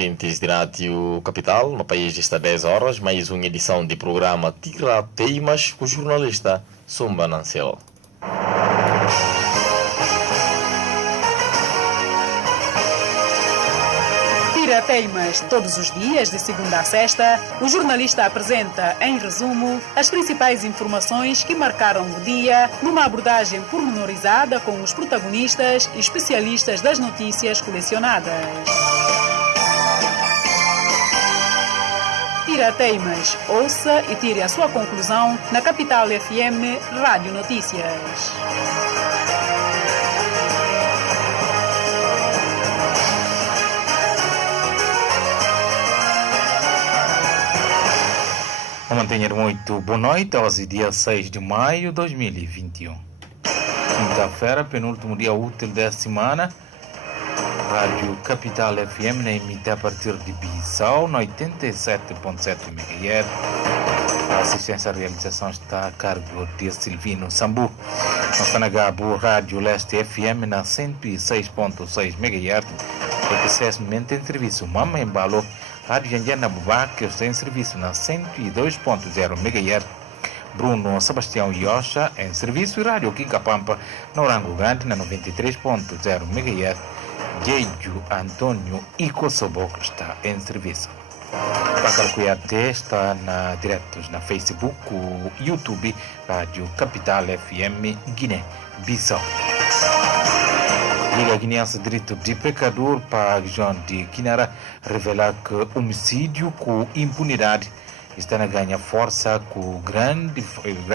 ouvintes de Rádio Capital, no país está 10 horas, mais uma edição de programa Tira Teimas com o jornalista Sumba Nancel. Tira Teimas, todos os dias, de segunda a sexta, o jornalista apresenta, em resumo, as principais informações que marcaram o dia, numa abordagem pormenorizada com os protagonistas e especialistas das notícias colecionadas. Tira Teimas, ouça e tire a sua conclusão na Capital FM Rádio Notícias. Mantenha muito boa noite, hoje dia 6 de maio de 2021. Quinta-feira, penúltimo dia útil da semana. Rádio Capital FM na emite a partir de Bissau, no 87.7 MHz. A assistência à realização está a cargo de Silvino Sambu. Nós na Gabo Rádio Leste FM na 106.6 MHz. É que se momento em serviço Mama Embalo. Rádio Janjana Bubá, que está em serviço na 102.0 MHz. Bruno Sebastião Iosha em serviço e Rádio Kika Pampa, no Orango Grande, na 93.0 MHz. Jeju Antônio Ikosobok está em serviço. Pacarcuiaté está diretos na Facebook, YouTube, Rádio Capital FM, Guiné, Bissau. Liga Guinense Direito de Pecador para a região de Quinara revela que homicídio com impunidade está a ganhar força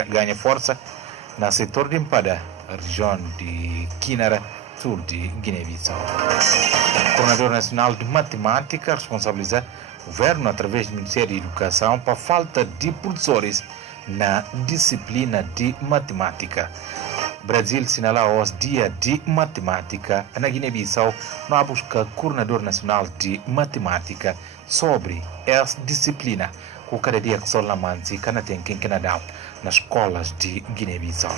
ganha força no setor de Empada, a região de Quinara, sul de Guiné-Bissau. O Coordenador Nacional de Matemática responsabiliza o governo através do Ministério da Educação para a falta de professores na disciplina de matemática. Brasil sinala hoje dia de matemática na Guiné-Bissau na busca coordenador nacional de matemática sobre essa disciplina com cada dia que sol na mansi tem quem Canadá nas escolas de Guiné-Bissau.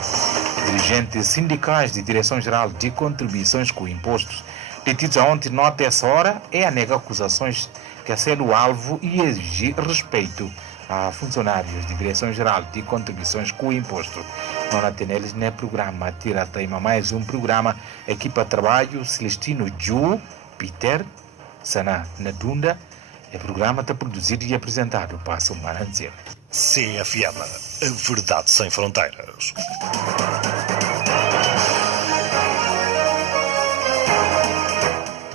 Dirigentes sindicais de Direção-Geral de Contribuições com Impostos detidos ontem nota essa hora a negar acusações que a ser o alvo e exigir respeito a funcionários de Direção-Geral de Contribuições com Imposto. Não tem eles nem programa Tira Teima, mais um programa equipa de trabalho Celestino Ju, Peter, Sana Nadunda. O programa está produzido e apresentado para Sumba Nancel. CFM, a verdade sem fronteiras.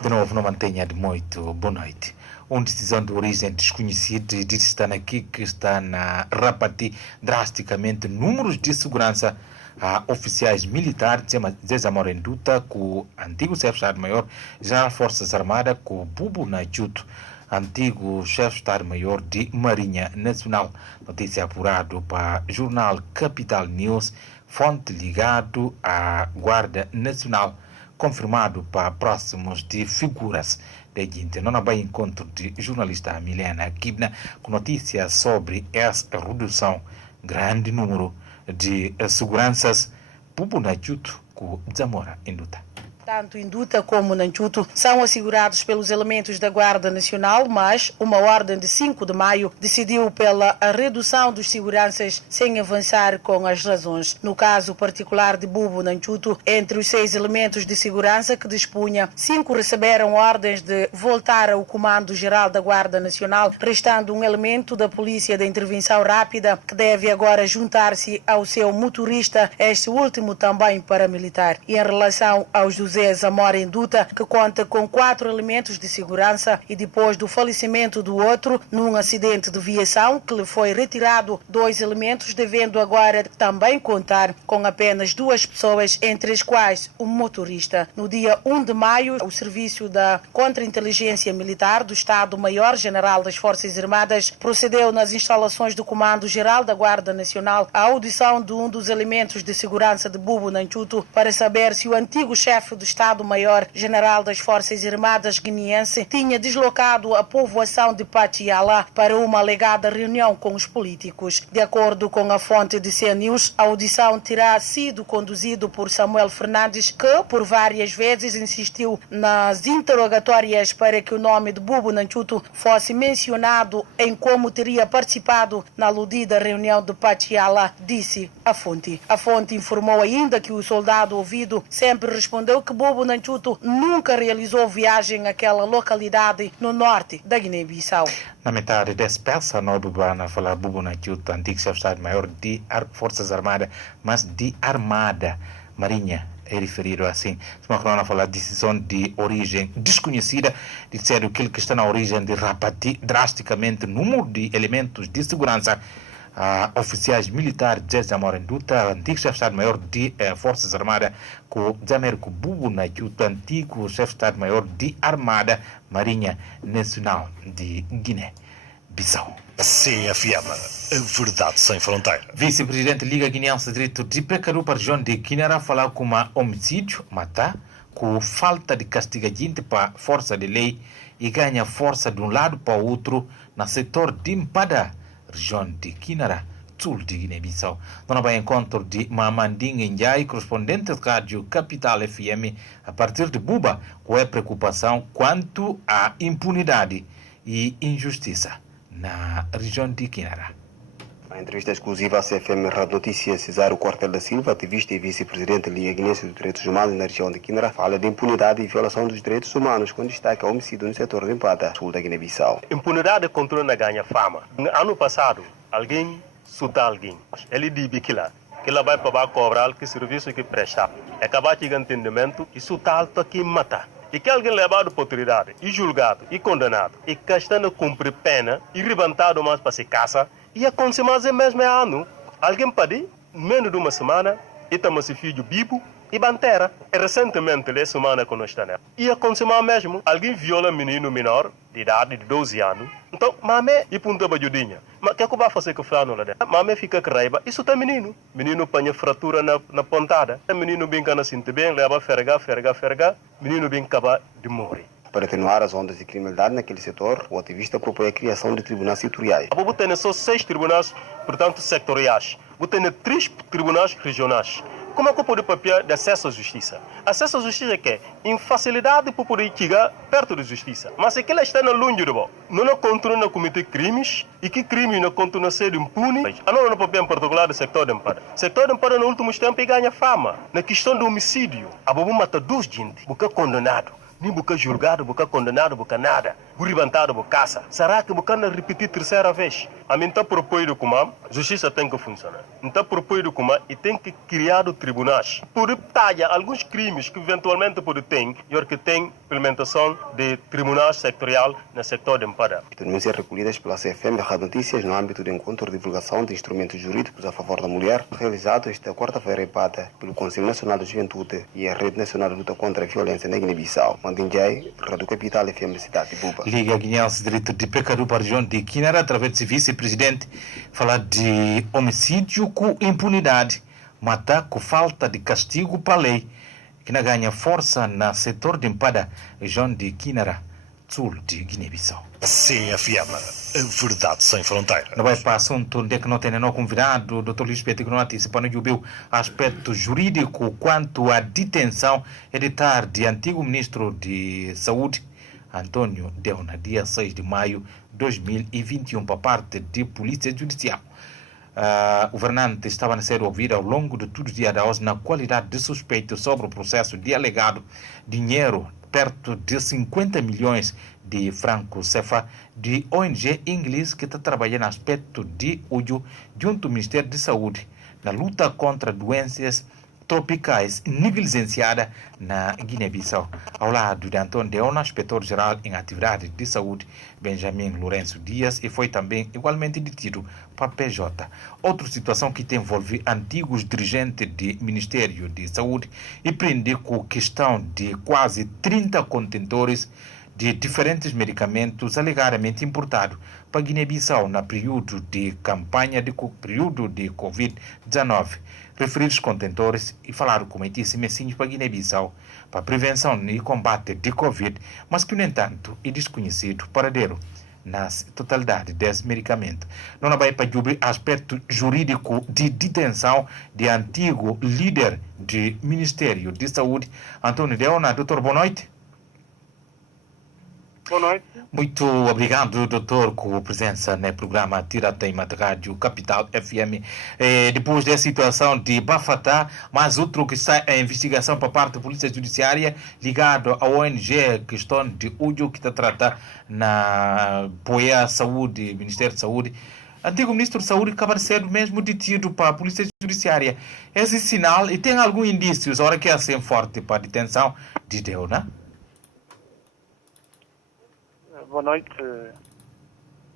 De novo, não mantenha de muito boa noite. Uma decisão de origem desconhecida está aqui que está a repartir drasticamente números de segurança a oficiais militares de Zamorenduta com o antigo chefe de Estado-Maior General Forças Armadas com o Bubu Najuto, antigo chefe de Estado-Maior de Marinha Nacional. Notícia apurada para o jornal Capital News, fonte ligado à Guarda Nacional, confirmado para próximos de figuras da gente. Não há bem encontro de jornalista Milena Kibna com notícias sobre essa redução, grande número de seguranças, Bubu Najuto com Zamora Induta. Tanto Induta como Nanchuto são assegurados pelos elementos da Guarda Nacional, mas uma ordem de 5 de maio decidiu pela redução dos seguranças sem avançar com as razões. No caso particular de Bubu Nanchuto, entre os 6 elementos de segurança que dispunha, 5 receberam ordens de voltar ao Comando-Geral da Guarda Nacional, restando um elemento da Polícia de Intervenção Rápida que deve agora juntar-se ao seu motorista, este último também paramilitar. E em relação aos José Zamora Induta, que conta com 4 elementos de segurança e depois do falecimento do outro num acidente de viação que lhe foi retirado 2 elementos, devendo agora também contar com apenas 2 pessoas, entre as quais o motorista. No dia 1 de maio, o Serviço da Contra-Inteligência Militar do Estado-Maior-General das Forças Armadas procedeu nas instalações do Comando-Geral da Guarda Nacional à audição de um dos elementos de segurança de Bubu Nanchuto para saber se o antigo chefe do Estado-Maior-General das Forças Armadas guineense tinha deslocado a povoação de Patiala para uma alegada reunião com os políticos. De acordo com a fonte de CNews, a audição terá sido conduzida por Samuel Fernandes, que por várias vezes insistiu nas interrogatórias para que o nome de Bubu Nanchuto fosse mencionado em como teria participado na aludida reunião de Patiala, disse a fonte. A fonte informou ainda que o soldado ouvido sempre respondeu que Bubu Nanchuto nunca realizou viagem àquela localidade no norte da Guiné-Bissau. Na metade dessa peça, nós vamos falar Bubu Nanchuto, antigo chefe de Estado-Maior de Forças Armadas, mas de Armada Marinha. É referido assim. Estamos a falar de decisão de origem desconhecida, de ser aquilo que está na origem de repartir drasticamente o número de elementos de segurança oficiais militares de Morenduta, antigo chefe de Estado-Maior de Forças Armadas, com Jamérico Bubu Nanchuto, antigo chefe de Estado-Maior de Armada Marinha Nacional de Guiné-Bissau. CFM, a verdade sem fronteira. Vice-presidente Liga Guineense de Direito de Pecaru para a região de Quinara falar com um homicídio, matar, com falta de castigamento para a força de lei e ganha força de um lado para o outro no setor de Mpada, região de Quinara, sul de Guiné-Bissau. Nós vamos ao encontro de Mamandinha Njai, correspondente da Rádio Capital FM, a partir de Buba, com a preocupação quanto à impunidade e injustiça na região de Quinara. A entrevista exclusiva à CFM Rádio Notícias, Cesário Quartel da Silva, ativista e vice-presidente da Liga Guinense dos Direitos Humanos na região de Quinara, fala de impunidade e violação dos direitos humanos, com destaque ao homicídio no setor de Mpata, sul da Guiné-Bissau. Impunidade continua a ganhar fama. Ano passado, alguém suta alguém. Ele diz que ela vai para cobrar que serviço que presta. É acabar de entendimento e suta que mata. E que alguém levado para a autoridade, e julgado, e condenado, e que está a cumprir pena, e levantado mais para se caça, e acontecer mais mesmo ano. Alguém pode, menos de uma semana, e toma seu filho vivo e bantera. E recentemente, essa semana que nós estamos, e acontecer mais mesmo, alguém viola um menino menor, de idade de 12 anos. Então, mamé e punta bajudinha. Mas o que é que vai fazer com o flano lá dentro? Mamé fica com raiva. Isso tá menino. Menino apanha fratura na pontada. Menino brinca na cinta bem, leva ferga. Menino bem acaba de morrer. Para atenuar as ondas de criminalidade naquele setor, o ativista propõe a criação de tribunais setoriais. A Bobo tem só 6 tribunais, portanto, sectoriais. Vou ter 3 tribunais regionais. Como é que eu posso papel de acesso à justiça? Acesso à justiça é que é facilidade para poder chegar perto da justiça. Mas se ela está na longe de bom, não continua a cometer crimes e que crime não continua a ser impune. Não papel em particular do sector de Mpara. O sector de Mpara, nos últimos tempos, ganha fama. Na questão do homicídio, a Bobo mata 2 gente, porque é condenado. Nem boca julgado, boca condenado, boca nada. Buribantado, boca caça. Será que boca não repetir terceira vez? A mim está propondo como a justiça tem que funcionar. Está propondo como e tem que criar tribunais. Por talha alguns crimes que eventualmente pode ter, e que tem implementação de tribunais sectorial no sector de Mpara. Denúncias recolhidas pela CFM Rádio Notícias no âmbito do encontro de divulgação de instrumentos jurídicos a favor da mulher, realizado esta quarta-feira em Pata pelo Conselho Nacional da Juventude e a Rede Nacional de Luta contra a Violência na Guiné-Bissau. Mandinjai, Rádio Capital FM da cidade de Buba. Liga Guineense de Direito de Pecaru para a região de Quinara, através de vice-presidente, falar de homicídio com impunidade, matar com falta de castigo para a lei, que não ganha força no setor de Mpada, região de Quinara, sul de Guiné-Bissau. CFM, a verdade sem fronteira. Não vai para o assunto onde é que não tem nenhum convidado, o Dr. Luís Pedro não antecipando o aspecto jurídico quanto à detenção editar de antigo ministro de Saúde, Antônio Deuna, dia 6 de maio de 2021, por parte de Polícia Judicial. O governante estava a ser ouvido ao longo de todo o dia de hoje na qualidade de suspeito sobre o processo de alegado dinheiro perto de 50 milhões de francos CFA de ONG inglês que está trabalhando no aspecto de uso junto ao Ministério de Saúde na luta contra doenças tropicais negligenciada na Guiné-Bissau. Ao lado de Antônio Deona, inspetor-geral em atividade de saúde, Benjamin Lourenço Dias, e foi também igualmente detido para PJ. Outra situação que envolve antigos dirigentes do Ministério de Saúde e prende com questão de quase 30 contentores de diferentes medicamentos alegadamente importados para Guiné-Bissau no período de campanha de período de Covid-19. Referidos contentores e falaram com esse messinho para Guiné-Bissau para prevenção e combate de Covid, mas que, no entanto, é desconhecido paradeiro na totalidade desse medicamento. Não vai para o aspecto jurídico de detenção de antigo líder do Ministério de Saúde, Antônio Deona. Doutor, boa noite. Boa noite. Muito obrigado, doutor, com a presença no programa Tira Teima de Rádio Capital FM. Depois da situação de Bafatá, mas outro que está em investigação por parte da Polícia Judiciária, ligado à ONG, questão de Ujo, que está a tratar na Poia Saúde, Ministério da Saúde. Antigo ministro da Saúde acaba de ser mesmo detido para a Polícia Judiciária. Esse sinal, e tem alguns indícios, hora que é assim forte para a detenção de Deus, né? Boa noite.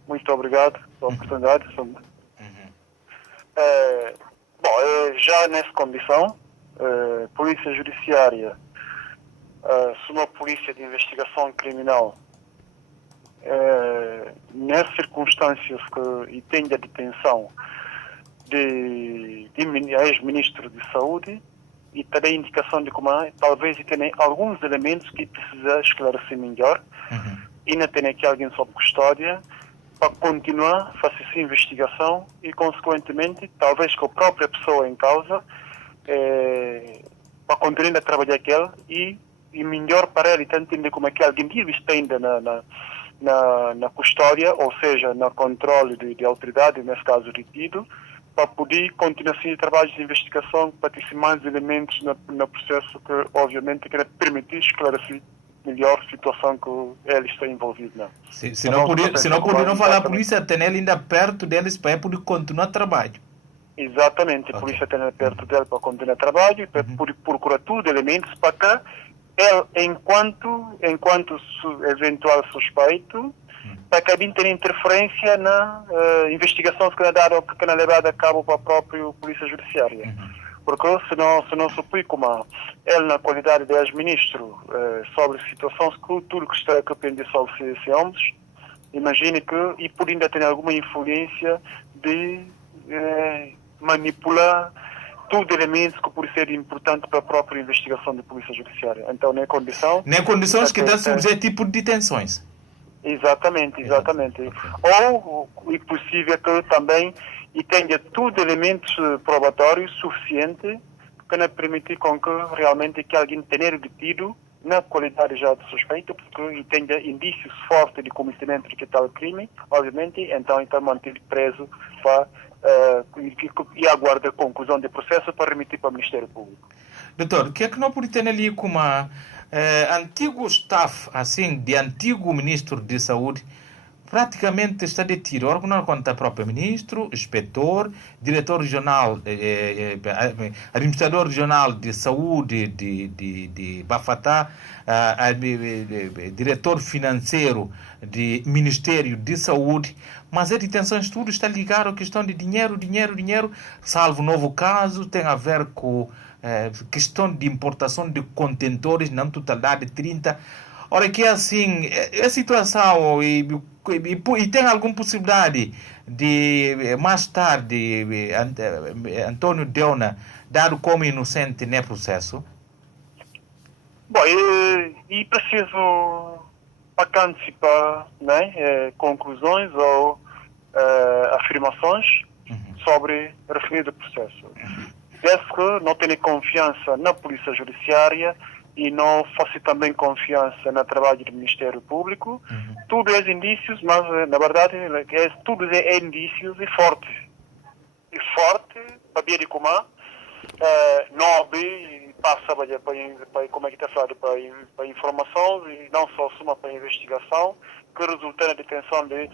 Muito obrigado pela oportunidade. Já nessa condição, Polícia Judiciária, se uma polícia de investigação criminal, nessas circunstâncias e tem a detenção de ex-ministro de Saúde, e terá indicação de como talvez tenha alguns elementos que precisa esclarecer melhor. Ainda tem aqui alguém sob custódia para continuar a fazer essa investigação e, consequentemente, talvez com a própria pessoa em causa, para continuar a trabalhar aquele e melhor para ele, tanto entender como é que alguém está ainda na custódia, ou seja, no controle de autoridade, nesse caso retido, para poder continuar assim o trabalho de investigação, para ter mais elementos no processo que, obviamente, quer permitir esclarecer melhor situação que ele está envolvido. Não. Se não puder falar a polícia, tem ele ainda perto deles para poder continuar o trabalho. Exatamente, a polícia tem perto dele para continuar o trabalho e para procurar tudo elementos para que ele, enquanto eventual suspeito, para que ele tenha interferência na investigação que é levada a cabo para a própria Polícia Judiciária. Porque se não supõe como ele, na qualidade de ex-ministro, sobre situações que tudo que está a pender sobre esses homens, imagine que, e por ainda ter alguma influência de manipular tudo elementos que pode ser importante para a própria investigação da Polícia Judiciária. Então, nem condições que dá surgir tipo de detenções. Exatamente. Ou, é possível que também e tenha tudo elementos probatórios suficientes para permitir com que realmente que alguém tenha detido na qualidade já de suspeito, porque tenha indícios fortes de cometimento de tal crime, obviamente, então manter preso para e aguarda a conclusão do processo para remitir para o Ministério Público. Doutor, o que é que não pode ter ali como antigo staff, assim, de antigo ministro de Saúde, praticamente está detido, órgão contra o próprio ministro, inspetor, diretor regional, administrador regional de saúde de Bafatá, diretor financeiro do Ministério de Saúde, mas a detenção de tudo está ligado à questão de dinheiro, salvo novo caso, tem a ver com questão de importação de contentores na totalidade de 30. Ora que assim, a situação e tem alguma possibilidade de mais tarde Antônio Deona dado como inocente no processo? Bom, e preciso para antecipar, né, conclusões ou afirmações sobre o referido processo. Desde que não tenho confiança na Polícia Judiciária e não faço também confiança no trabalho do Ministério Público, tudo é indícios, mas na verdade tudo é indícios e forte. E forte, para ver como nobre, passa para como é que está falado, para informação e não só suma para investigação, que resulta na detenção de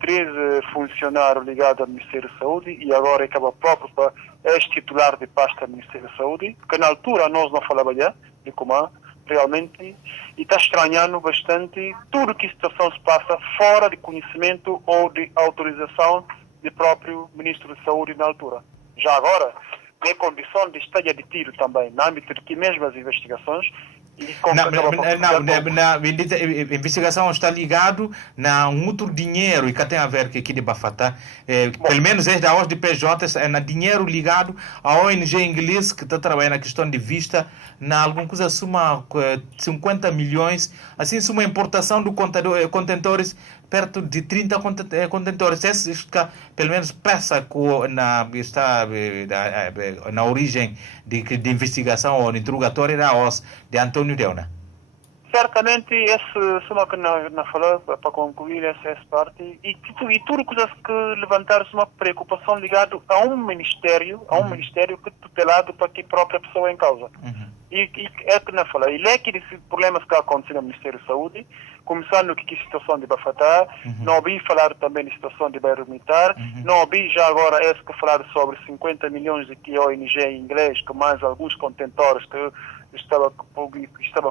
13 funcionários ligados ao Ministério da Saúde e agora acaba próprio para ex-titular de pasta do Ministério da Saúde, que na altura nós não falávamos de como realmente, e está estranhando bastante tudo que a situação se passa fora de conhecimento ou de autorização do próprio Ministro da Saúde na altura. Já agora, em condição de estar detido também, no âmbito de que mesmo as investigações, Na investigação está ligado na outro dinheiro e que tem a ver com aqui de Bafata. Pelo menos é da de PJ, é na dinheiro ligado à ONG inglês que está trabalhando na questão de vista, na alguma coisa suma 50 milhões, assim suma importação do contentores perto de 30 contentores. Esse pelo menos peça está na origem de investigação ou interrogatório da OS de António Deuna. Certamente, esse suma que não falou, para concluir essa parte, e tudo coisas que levantaram-se uma preocupação ligada a um ministério que tutelado para que própria pessoa em causa. E é que não fala. E é que esses problemas que acontecem no Ministério da Saúde, começando com a situação de Bafatá, não ouvi falar também da situação de Bairro Militar, não ouvi já agora esse que falar sobre 50 milhões de que a ONG em inglês, que mais alguns contentores que estava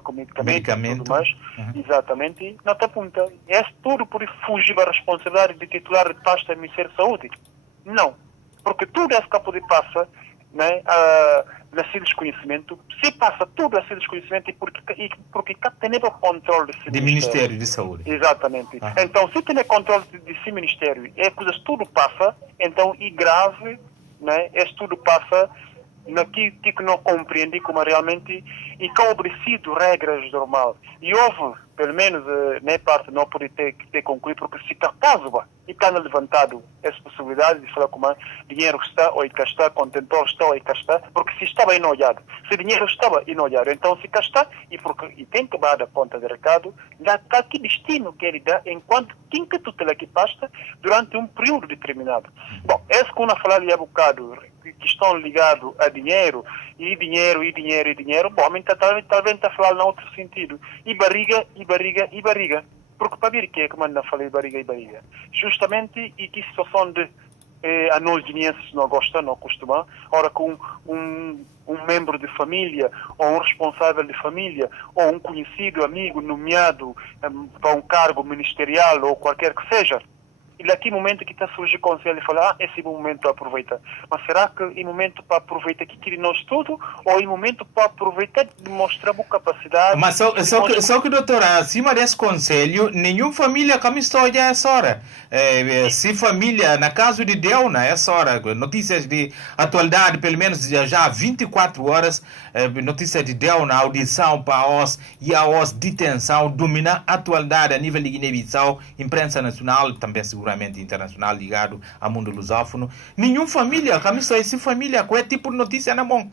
com medicamento e tudo mais. Exatamente. Não te apunta. É tudo por fugir da responsabilidade de titular de pasta do Ministério da Saúde? Não. Porque tudo esse que pode passar, né, nesse desconhecimento, se passa tudo esse desconhecimento porque cá tem o controle desse Ministério de Saúde. Exatamente. Então, se tem controle desse Ministério, coisas tudo passa, então, e grave, né, tudo passa naquilo que não compreende como realmente e que obedecido regras normais. E houve, pelo menos, na parte não pode ter concluído, porque se caso e está levantado essa possibilidade de falar como dinheiro está, ou cá está, contentor está, ou cá está, porque se estava inolhado, se dinheiro estava inolhado, então se cá está, e tem que dar a ponta de recado, dá que destino que ele dá, enquanto quem que tutela que pasta, durante um período determinado. Bom, esse que eu não falei há bocado, que estão ligados a dinheiro, bom, talvez está a falar em outro sentido. E barriga. Porque para ver que é que manda falar barriga. Justamente, e que situação de a nós guineenses não gosta, não costuma, ora com um membro de família, ou um responsável de família, ou um conhecido, amigo, nomeado para um cargo ministerial, ou qualquer que seja, e daqui momento que está a surgir conselho e falar, esse é o momento para aproveitar. Mas será que é o momento para aproveitar que quer nós tudo, ou é o momento para aproveitar de mostrar a capacidade? Mas só que, doutora, acima desse conselho, nenhuma família como estou já é essa hora. Se família, na caso de Deuna, essa hora, notícias de atualidade, pelo menos já há 24 horas, notícias de Deuna, audição para a OS e a OS detenção, dominar a atualidade a nível de Guiné-Bissau, imprensa nacional, também seguramente internacional ligado ao mundo lusófono. Nenhuma família, esse família, qual é tipo de notícia na mão?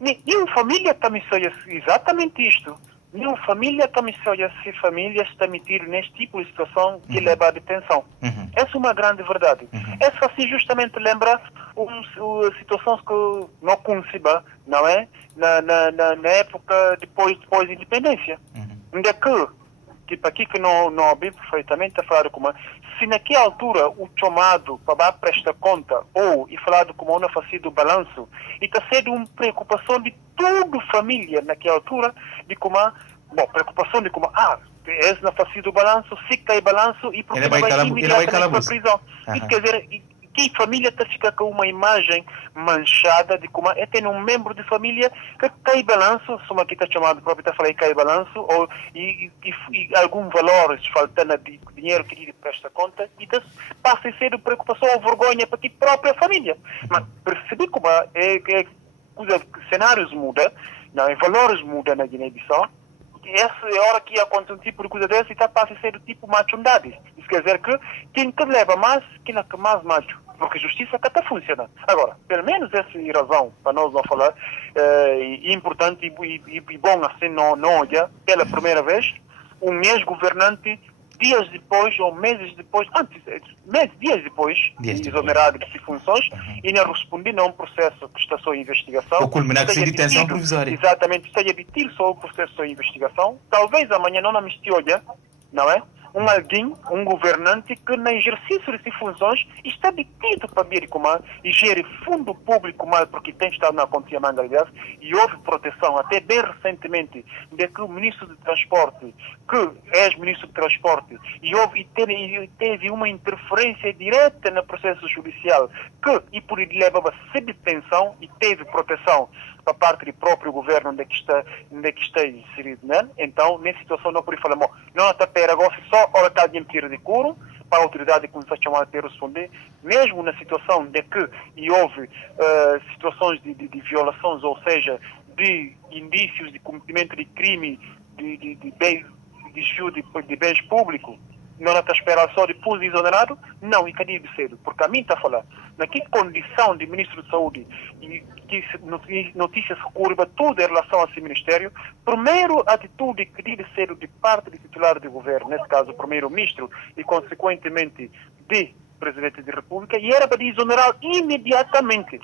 Nenhuma família também sonha exatamente isto. Nenhuma família também sonha se famílias está metido neste tipo de situação que leva à detenção. Essa é uma grande verdade. Essa assim justamente lembra situações que não conceba, não é? Na época depois da independência. Onde é que aqui que não ouvi perfeitamente a falar como se naquela altura o chamado para prestar conta ou e falado como uma fazer do balanço e está sendo uma preocupação de toda a família naquela altura de como preocupação de como esse não faz do balanço, se cai balanço e porque vai imediatamente para a prisão. E quer dizer, que família está fica com uma imagem manchada de como é ter um membro de família que cai balanço, soma que está chamado próprio está falando cai balanço ou e algum valor faltando de dinheiro que lhe presta conta e passa a ser preocupação ou vergonha para ti própria família. Mas percebi como cenários mudam, valores mudam na Guiné-Bissau. Essa é a hora que acontece um tipo de coisa dessa e passa a ser do tipo machundade. Isso quer dizer que quem que leva mais, quem é que mais macho. Porque a justiça está funcionando. Agora, pelo menos essa é a razão para nós não falar, é importante e bom assim não olhar pela primeira vez um ex-governante dias depois ou meses depois, dias depois, exonerado de funções e não respondendo a um processo que está sob investigação. O culminar com detenção provisória. Exatamente, esteja detido sob o processo de investigação. Talvez amanhã não olha, não é? Um governante que, no exercício de funções, está detido para vir e gere fundo público mal, porque tem estado na conta manga, aliás, e houve proteção, até bem recentemente, de que o ministro de Transporte, que é ex-ministro de Transporte, e teve uma interferência direta no processo judicial, e por ele levava-se detenção e teve proteção para parte do próprio governo onde é que está inserido, né? Então, nessa situação, não pode falar, não está para agora só hora que alguém tira de couro, para a autoridade começar a chamar a responder, mesmo na situação de que houve situações de violações, ou seja, de indícios de cometimento de crime, de desvio de bens públicos, não está a esperar só depois de exonerado, não, e cadê de cedo? Porque a mim está a falar, naquela condição de Ministro de Saúde, e que notícias curva tudo em relação a esse Ministério, primeiro atitude que de cedo de parte do titular do governo, nesse caso o Primeiro-Ministro, e consequentemente de Presidente da República, e era para exonerar imediatamente.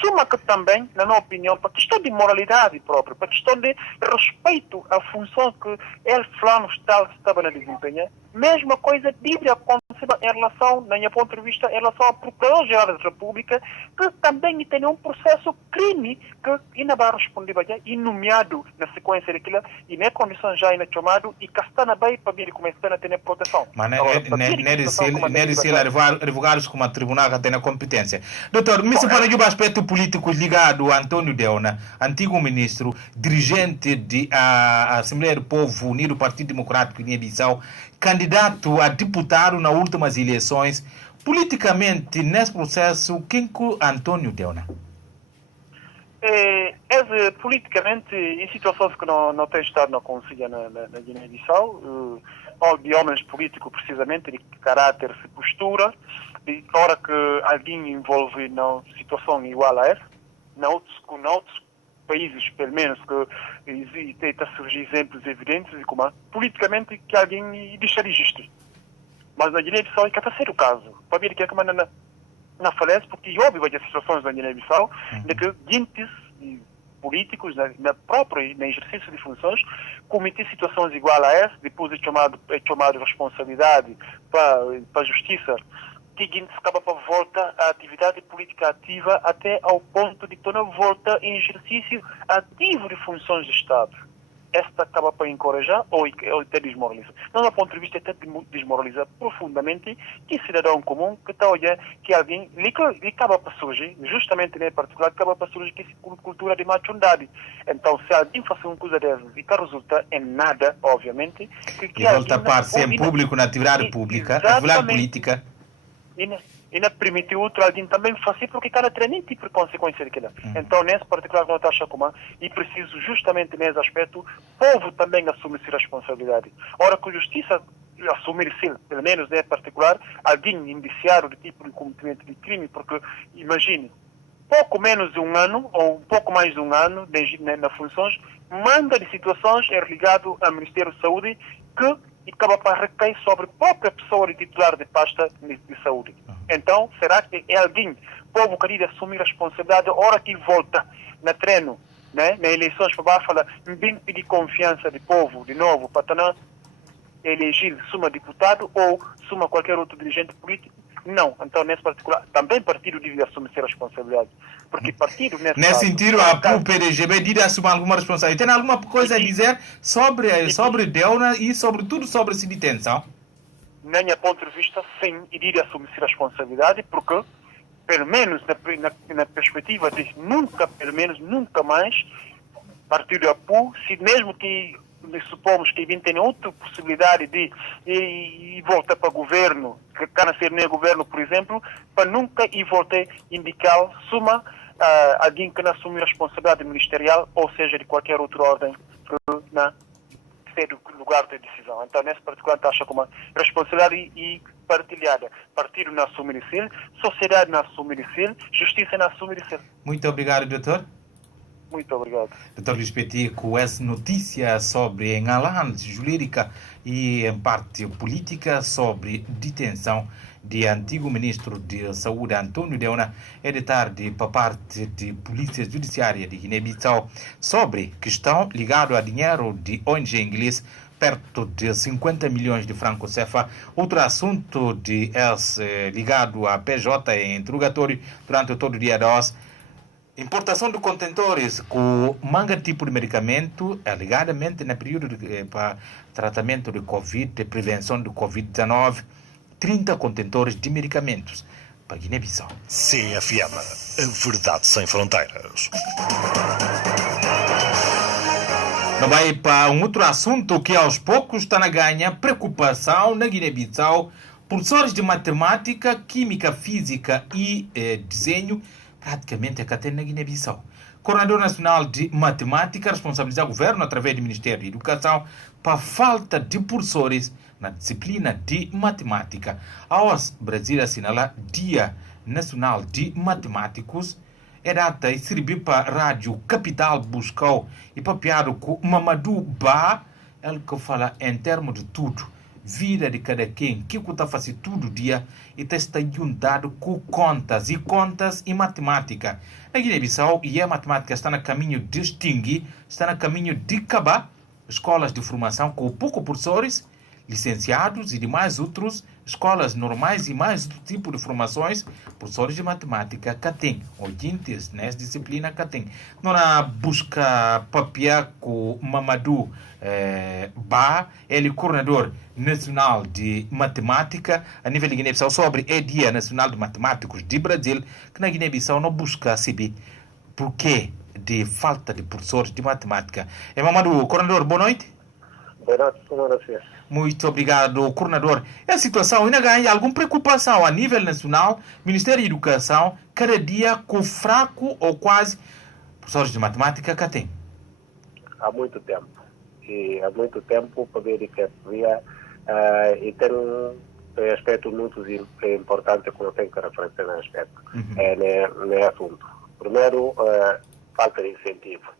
Suma que também, na minha opinião, para questão de moralidade própria, para questão de respeito à função que ele, fulano, estava a desempenhar, mesma coisa devia acontecer em relação, na minha ponto de vista, em relação ao Procurador-Geral da República, que também tem um processo crime que ainda vai responder, e nomeado na sequência daquilo, e na condição já ainda chamado, e que está na bem para vir começar a ter proteção. Mas não é de ser revogados como a tribunal que tem a competência. Doutor, me se fala de um aspecto político ligado a Antônio Deuna, antigo ministro, dirigente da Assembleia do Povo Unido, Partido Democrático de Guiné-Bissau, candidato a deputado nas últimas eleições. Politicamente, nesse processo, quem que Antônio Deuna? Politicamente, em situações que não tem estado na Conselho na Guiné-Bissau, de homens políticos precisamente, de caráter e postura, de hora que alguém envolve numa situação igual a essa, não outros países, pelo menos, que está a surgir exemplos evidentes, e como politicamente que alguém deixa de existir. Mas na Guiné-Bissau é que está a ser o caso. Para ver que é que não falece, porque houve várias situações na Guiné-Bissau, de que gente políticos, na exercício de funções, cometer situações iguais a essa, depois é chamado responsabilidade para a justiça, que se acaba para volta à atividade política ativa até ao ponto de tornar volta em exercício ativo de funções de Estado. Esta acaba para encorajar ou até desmoralizar. Não, do ponto de vista, até desmoralizar profundamente que cidadão comum que está a olhar que alguém lhe acaba para surgir, justamente em particular, acaba para surgir que cultura de machundade. Então, se alguém faz uma coisa dessas e que resulta em nada, obviamente, que volta a par-se em público, na atividade pública, na atividade política. E não permite outro alguém também fazer porque cada nem tipo de consequência daquilo. Então, nesse particular, não está a chamar e preciso justamente nesse aspecto, o povo também assumir-se responsabilidade. Ora, que a justiça assumir-se, pelo menos nesse particular, alguém indiciado de tipo de cometimento de crime, porque, imagine, pouco menos de um ano, ou um pouco mais de um ano, nas funções, manda de situações ligado ao Ministério da Saúde que acaba para recair sobre a própria pessoa de titular de pasta de saúde. Então, será que é alguém, povo querido, assumir a responsabilidade, a hora que volta na treino, né, nas eleições, para falar, bem pedir confiança do povo, de novo, para não eleger suma deputado ou suma qualquer outro dirigente político? Não. Então, nesse particular, também partido deve assumir a responsabilidade. Porque partido, nesse sentido, o PDGB deve assumir alguma responsabilidade. Tem alguma coisa a dizer sobre Deuna e sobre tudo sobre essa detenção? Na minha ponto de vista, sim, e deve assumir a responsabilidade, porque, pelo menos na perspectiva de nunca mais, partido de apoio, se mesmo que supomos que alguém tenha outra possibilidade de voltar para o governo, que quer ser nem governo, por exemplo, para nunca voltar a indicar suma alguém que não assume a responsabilidade ministerial, ou seja, de qualquer outra ordem que não seja do lugar de decisão. Então, nesse particular, acha como uma responsabilidade e partilhada. Partido não assumir isso, sociedade não assumir isso, justiça não assumir isso. Muito obrigado, doutor. Muito obrigado. Dr. Luís Petit, com essa notícia sobre a análise jurídica e, em parte, política sobre detenção de antigo ministro de Saúde, Antônio Deuna, é de tarde para parte de Polícia Judiciária de Guiné-Bissau sobre questão ligada a dinheiro de ONG inglês perto de 50 milhões de francos CFA. Outro assunto ligado a PJ em interrogatório durante todo o dia de hoje. Importação de contentores com manga tipo de medicamento, alegadamente no período para tratamento de Covid, de prevenção de Covid-19, 30 contentores de medicamentos para Guiné-Bissau. CFM, a verdade sem fronteiras. Não vai para um outro assunto que aos poucos está na ganha preocupação na Guiné-Bissau. Professores de matemática, química, física e desenho praticamente até na Guiné-Bissau. Coordenador Nacional de Matemática responsabiliza o governo através do Ministério da Educação para a falta de professores na disciplina de matemática. A OAS Brasil assinala Dia Nacional de Matemáticos. É data e servir para a Rádio Capital buscou e papeado com Mamadou Ba, ele que fala em termos de tudo, vida de cada quem, que está fazendo tudo dia e está juntado com contas e matemática. Na Guiné-Bissau, e a matemática está no caminho de extinguir, está no caminho de acabar escolas de formação com poucos professores, licenciados e demais outros, escolas normais e mais outro tipo de formações, professores de matemática que tem, ouvintes nessa disciplina que tem. Nós busca papel com Mamadou Ba, ele é coordenador nacional de matemática a nível de Guiné-Bissau sobre o Dia Nacional de Matemáticos de Brasil, que na Guiné-Bissau não busca saber porquê de falta de professores de matemática. Mamadou, coordenador, boa noite. Boa noite, senhora. Muito obrigado, coordenador. A situação ainda ganha alguma preocupação a nível nacional, Ministério da Educação, cada dia com fraco ou quase professores de matemática que tem? Há muito tempo. E há muito tempo, para ver que havia, e tem um aspecto muito importante que não tem que referenciar no aspecto, no assunto. Primeiro, falta de incentivo.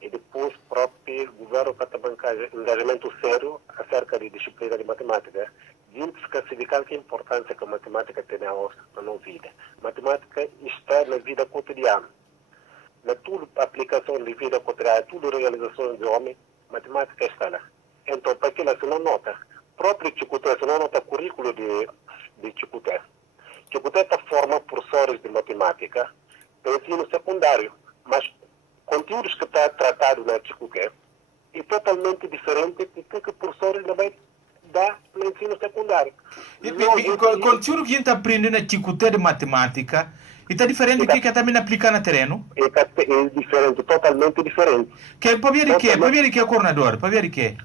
E depois, o próprio governo para bancar engajamento sério acerca de disciplina de matemática. Vimos classificar que a importância que a matemática tem na nossa vida. Matemática está na vida cotidiana. Na toda aplicação de vida cotidiana, toda realização do homem, matemática está lá. Então, para aquilo, se não nota, próprio Chicoté, se não nota o currículo de Chicoté. Chicoté forma professores de matemática para ensino secundário, mas conteúdos que está tratado na Chicoté é totalmente diferente do que professores também dá no ensino secundário. O conteúdo que a gente aprende na Chicoté de matemática está diferente do que também aplica no terreno? É diferente, totalmente diferente. Para ver de que, coordenador? Para ver de que?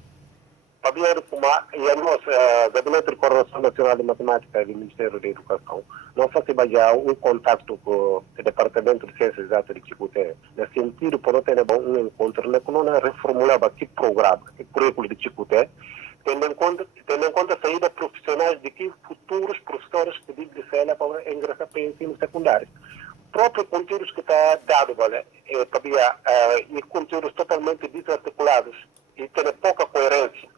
Para ver como a nossa Gabinete de Coordenação Nacional de Matemática do Ministério da Educação não faz já um contato com o Departamento de Ciências Exatas de Chicoté, no sentido para ter um encontro, que não reformulava que programa, que currículo de Chicoté, tendo em conta a saída profissionais de que futuros professores que devem ser para ingressar para o ensino secundário. Próprios conteúdos que está dado, e conteúdos totalmente desarticulados e tem pouca coerência,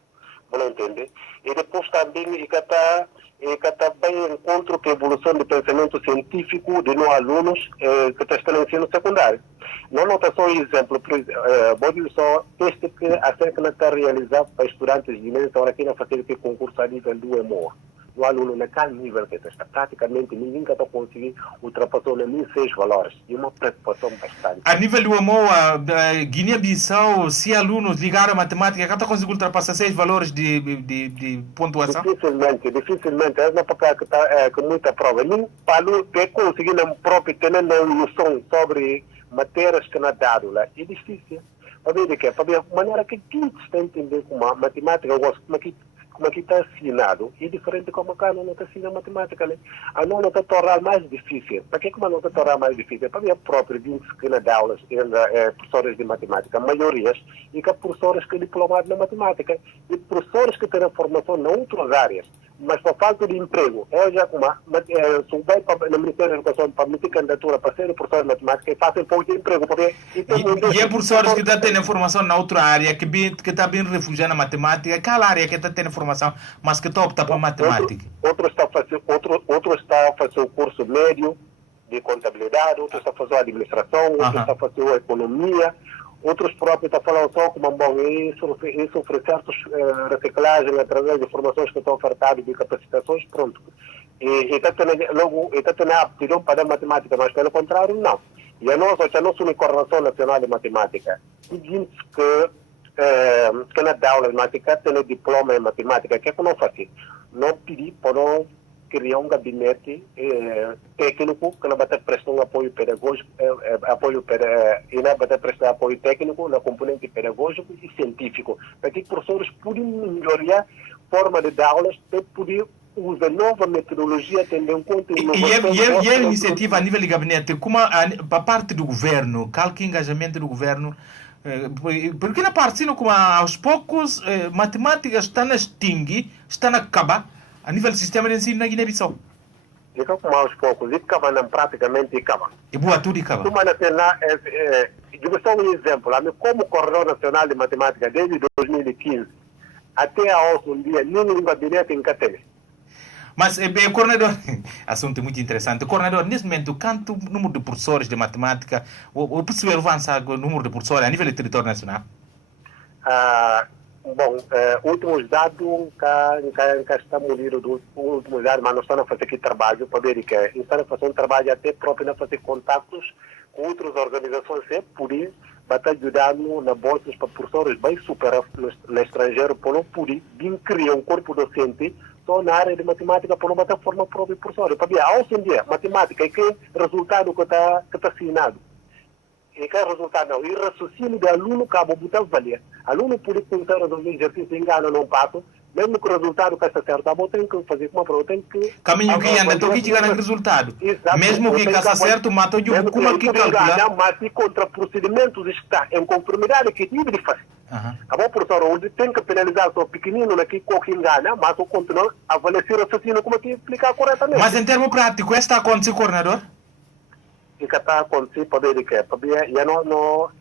não entender? E depois também está bem em encontro com a evolução do pensamento científico de nós alunos que estão no ensino secundário. Não nota só um exemplo, pode só este que a SEC está realizado para estudantes de imensa hora aqui na fazer que concurso a nível do EMOA. O aluno naquele nível que está praticamente ninguém está conseguindo ultrapassar nem 6 valores. E uma preocupação bastante. A nível do EMOA, Guiné-Bissau, se alunos ligaram a matemática, está conseguindo ultrapassar 6 valores de pontuação? Dificilmente. É uma coisa que está com muita prova. Nem para aluno que conseguir próprio ter noção sobre matérias que não é dado lá. É difícil. Para ver a maneira que quem está a entender como a matemática, como que está assinado, é diferente como a não está assinando a matemática. Né? A não está tornar mais difícil. Para que a não está tornar mais difícil? Para ver a própria que na dá aulas, professores de matemática, maiorias, e que professores que diplomados na matemática, e professores que têm formação em outras áreas, mas por falta de emprego. Eu já sou bem no Ministério da Educação para meter candidatura para ser professor de matemática e fazem pouco de emprego. E é professores que estão tendo formação na outra área, que está bem refugiado na matemática, aquela área que está tendo formação, mas que está optando para matemática. Outro está a fazer o curso médio de contabilidade, outro está a fazer a administração, outro está a fazer a economia, outros próprios estão falando só como isso oferece certas reciclagens através de formações que estão ofertadas de capacitações, pronto. E está tendo a aptidão para a matemática, mas pelo contrário, não. E a nossa Coordenação Nacional de Matemática diz que na aula de matemática tem diploma em matemática, que é que não faz? Não pedi para criar um gabinete técnico que não vai prestar um apoio pedagógico, e não vai prestar apoio técnico na componente pedagógico e científico, para que os professores possam melhorar a forma de dar aulas, para poder usar nova metodologia, tendo em conta e a iniciativa a nível de gabinete, como a parte do governo, qual que é o engajamento do governo? Porque na parte, como aos poucos, matemática está na extingue, está na acabar, a nível do sistema de ensino na Guiné-Bissau. E como aos poucos, e acaba praticamente acaba. E boa tudo acaba. Uma nacional, eu vou só um exemplo, como Corredor Nacional de Matemática, desde 2015 até a hoje, um dia, nenhum gabinete em Catene. Mas, coordenador, assunto muito interessante. Coordenador, nesse momento, quanto número de professores de matemática, ou possível avançar o número de professores a nível do território nacional? Últimos dados, que está morindo dos últimos dados, mas nós estamos a fazer aqui trabalho para ver que estamos a fazer um trabalho até próprio, a fazer contatos com outras organizações, por isso, vai estar ajudando na bolsas para professores bem superar no estrangeiro, para não poder criar um corpo docente só na área de matemática, para não bater forma própria de professores. Para ver, hoje em dia, matemática é que resultado que está assinado. E que resultado não. E raciocínio do aluno acaba botar valer. Aluno pode começar a resolver exercício, engana, não passo, mesmo que o resultado que está certo, eu tenho que fazer como eu tenho que... Caminho que anda, estou aqui chegando ao resultado. Exato. Mesmo que está certo, matou de como aqui calcular. Mas se contra procedimentos está em conformidade que tive de fazer. A bom professor, onde tem que penalizar o pequenino naquele que engana, mas eu continuo a avaliar o raciocínio como aqui explicar corretamente. Mas em termos práticos, está acontecendo, coordenador? E que está acontecendo, para ver que já não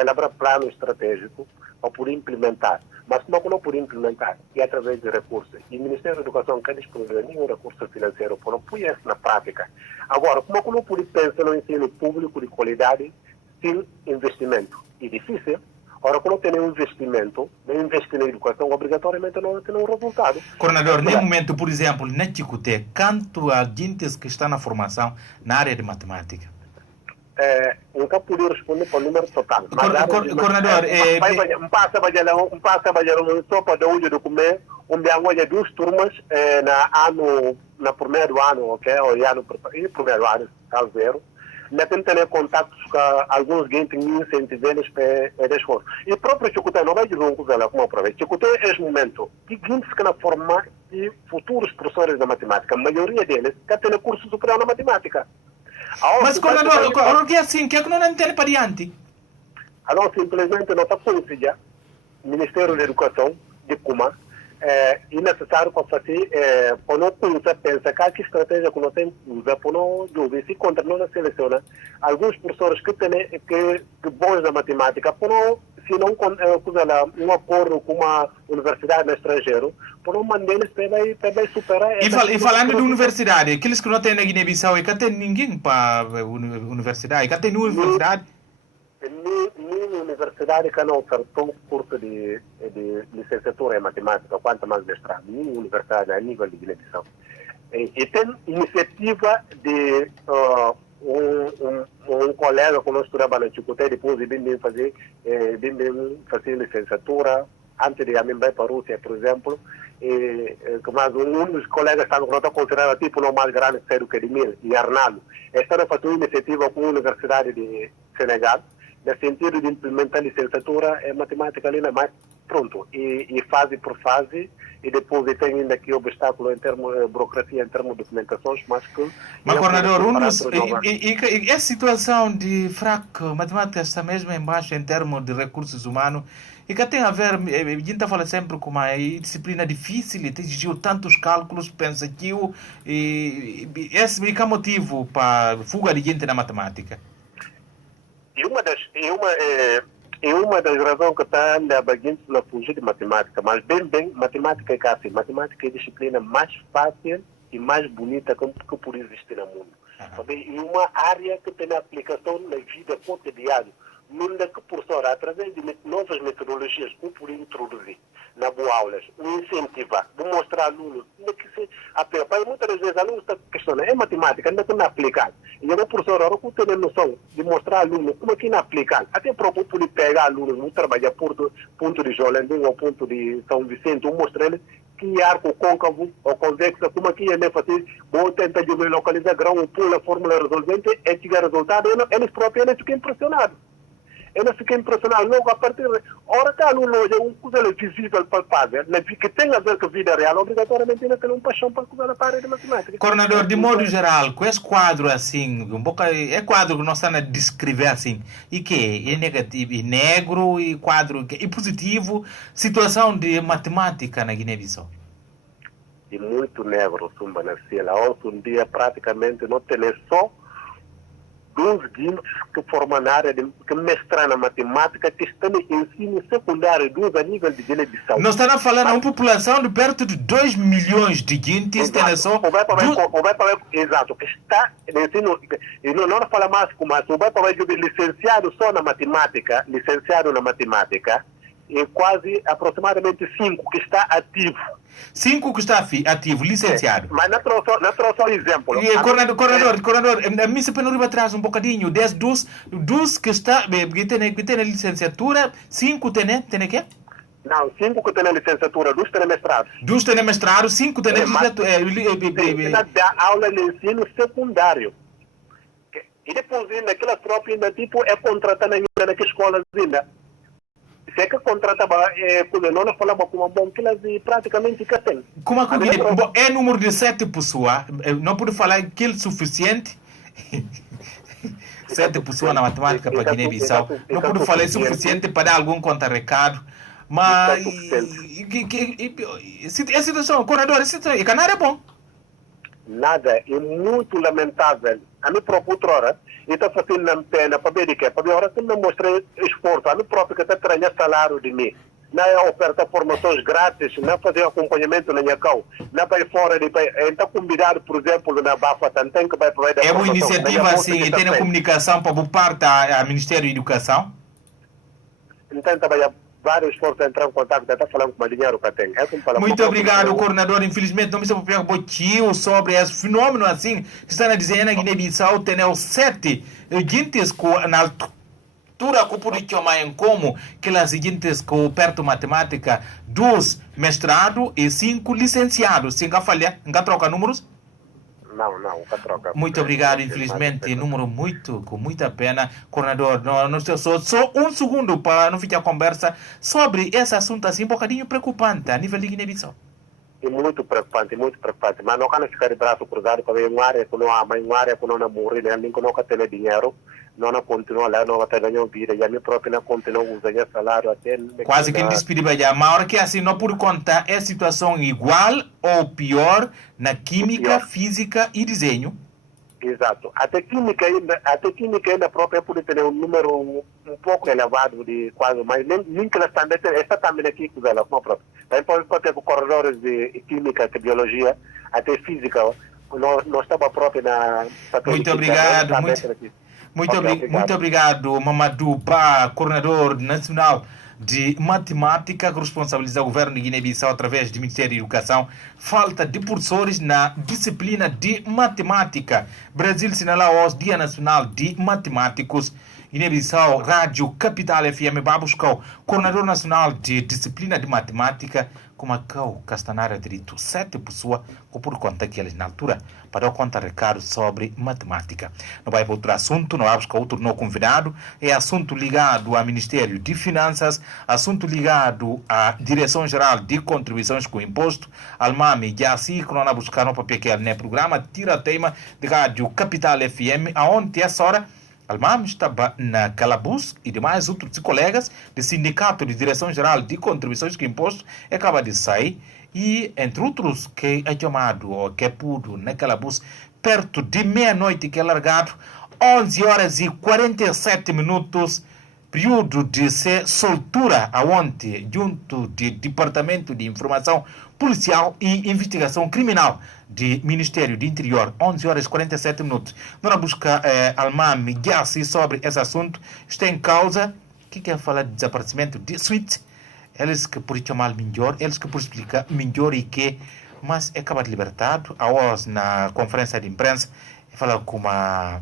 elaborar plano estratégico para poder implementar. Mas como não poder implementar, e através de recursos. E o Ministério da Educação não quer disponibilizar nenhum recurso financeiro para não pôr isso na prática. Agora, como não poder pensar no ensino público de qualidade sem investimento? É difícil. Ora, quando tem um investimento, investir na educação, obrigatoriamente não tem um resultado. Coordenador, nesse momento, por exemplo, na Chicoté, quanto há gente que está na formação na área de matemática? Nunca pude responder para o número total. Coordenador, passa a bajar uma sopa de hoje do comer, onde duas turmas na primeiro ano, ok? E primeiro ano, talvez. Ainda tem que ter contatos com alguns que têm incentivos para esforço. E próprio Chicoté não vai dizer uma coisa como aproveita. Chicoté é esse momento que gente que na formar e futuros professores de matemática, a maioria deles quer ter curso superior na matemática. Mas, coordenador, que é assim, que é que não tem para diante? Então, simplesmente não está conseguindo o Ministério da Educação de Kuma é necessário para fazer, para não pensar que estratégia que nós temos que usar para não dúvida, se contra não seleciona alguns professores que bons na matemática, para não, se não um acordo com uma universidade no estrangeiro, para não mandar eles para superar. E falando de universidade, aqueles que não têm na Guiné-Bissau, e que tem ninguém para a universidade, que tem universidade? Nenhuma universidade que não ofertou curso de licenciatura em matemática, quanto mais mestrado, nenhuma universidade a nível de Guiné-Bissau. E tem iniciativa de um colega que nós estudava na Chicoté, depois de bem fazer licenciatura, antes de ir para a Rússia, por exemplo, mas um dos colegas que não está considerado tipo não mais grande que o Kedimir, e Arnaldo, está a fazer uma iniciativa com a Universidade de Senegal, no sentido de implementar a licenciatura em matemática ali, mas pronto, e fase por fase, e depois tem ainda aqui obstáculo em termos de burocracia, em termos de documentações, mas que... Mas, coordenador, e a situação de fraco, matemática está mesmo em baixo em termos de recursos humanos, e que tem a ver, a gente fala sempre com uma disciplina difícil, e exigiu tantos cálculos, pensa que esse é o motivo para a fuga de gente na matemática. E uma das razões que está a bagunça na fugir de matemática, mas bem, matemática é assim, matemática é a disciplina mais fácil e mais bonita que por existir no mundo. E uma área que tem aplicação na vida cotidiana, onde que professor, através de novas metodologias, por introduzir na boa aulas, incentivar, mostrar a alunos, para muitas vezes alunos estão questionando, é matemática, ainda não é aplicado. E o professor, agora que tem noção de mostrar a alunos como é que não é aplicado, até próprio poder pegar alunos, não trabalhar ponto de Jolendem ou ponto de São Vicente, mostrar eles que arco côncavo ou convexo, como aqui é fazer, vou tentar localizar grão, pula a fórmula resolvente, é chegar resultado, eles próprios ficam impressionados. Eles ficam impressionados logo a partir de... Ora, está no loja, uma coisa visível, palpável, que tem a ver com a vida real, obrigatoriamente ele tem uma paixão para a área de matemática. Coordenador, de modo geral, com esse quadro assim, é quadro que nós estamos a descrever assim, e que é negativo, e negro, e quadro, e positivo, situação de matemática na Guiné-Bissau? E muito negro, Sumba, na Ciela. Hoje, um dia, praticamente, não tem só 12 guintes que formam na área que mestram na matemática, que estão em ensino secundário, 2 a nível de Guiné-Bissau. Nós estamos falando de uma população de perto de 2 milhões de guintes, tem só... Exato, que está no ensino, e não fala mais como o vai para licenciado só na matemática, e quase aproximadamente 5 que está ativo. 5 que está ativo, licenciado. Mas não trouxe só exemplo. Coordenador, a mim se penuriba atrás um bocadinho, dos que está, que tem a licenciatura, 5 tem quê? Não, 5 que tem a licenciatura, 2 tem mestrado. 2 tem mestrado, 5 tem licenciatura. Dá aula de ensino secundário. E depois ainda, aquela própria ainda, tipo, é contratada ainda naquela escola ainda. Se é que contratava, não falava com uma bom que elas praticamente que tem. Como é número de 7 pessoas, não pode falar que é suficiente. 7 pessoas na matemática para Guiné-Bissau, não pode falar suficiente para dar algum contra-recado. Mas a situação, coordenador, a situação, e Canário é bom. Nada, é muito lamentável. A mim próprio outrora, e está fazendo na pena para ver de quê? Para ver agora que me mostrei esforço, a mim próprio que está trazendo salário de mim. Não é oferta formações grátis, não fazer acompanhamento na Nhacau, não vai fora de está convidado, por exemplo, na Bafa, tem que vai para é uma iniciativa assim, e tem a comunicação para parte do Ministério da Educação? Então, trabalhar vários esforços entrar em contato, está falando com o dinheiro que tem. Muito obrigado, coordenador. Infelizmente, não me sabe pegar botinho sobre esse fenômeno assim. Está na dizendo na Guiné-Bissau, tem 7 guintes na altura que pode chamar em como que as guintes que perto matemática, 2 mestrado e 5 licenciados. Se não falha, não troca números? Não, troca. Muito obrigado, infelizmente, número com muita pena. Coordenador, só um segundo para não ficar a conversa sobre esse assunto assim, um bocadinho preocupante a nível de Guiné-Bissau. É muito preocupante, mas não can ficar de braço cruzado para ver uma área que não há, mas uma área que não há morrer, nem que não tem dinheiro, não continua lá, não vai ganhar vida, e a minha própria não continua usando salário até... Quase que despediu já, mas a hora que assim, não por conta, é situação igual ou pior na química, física e desenho? Exato. Até química ainda própria pode ter um número um pouco elevado de quase, mas nem que ela está também aqui com ela, como própria. Daí pode ter corredores de química, de biologia, até física, nós estamos próprios na... Muito obrigado, muito obrigado, Mamadou Ba, coordenador nacional de matemática que responsabiliza o governo de Guiné-Bissau através do Ministério da Educação. Falta de professores na disciplina de matemática. Brasil sinala hoje Dia Nacional de Matemáticos. Guiné-Bissau, Rádio Capital FM, Babuscau, coordenador nacional de disciplina de matemática, como Macau, Castanara, direito 7 pessoas, por conta que eles na altura, para dar conta recado sobre matemática. Não vai para outro assunto, não vai buscar outro não convidado, é assunto ligado ao Ministério de Finanças, assunto ligado à Direção-Geral de Contribuições com Imposto, Almami, e assim que não vai buscar no papel que é no programa, tira a tema de Rádio Capital FM, aonde essa hora, Almam estava na Calabus e demais outros colegas do Sindicato de Direção-Geral de Contribuições com Imposto acaba de sair e, entre outros, que é chamado ou que é pudo na Calabus perto de meia-noite que é largado, 11 horas e 47 minutos, período de ser soltura aonde, junto do Departamento de Informação Policial e Investigação Criminal do Ministério do Interior, 11 horas e 47 minutos. Nós busca Almami Gassi sobre esse assunto. Está em causa, que quer falar de desaparecimento de suíte, eles que por chamar melhor, eles que por explicar melhor e que, mas é acaba de libertado, a hoje na conferência de imprensa, fala com uma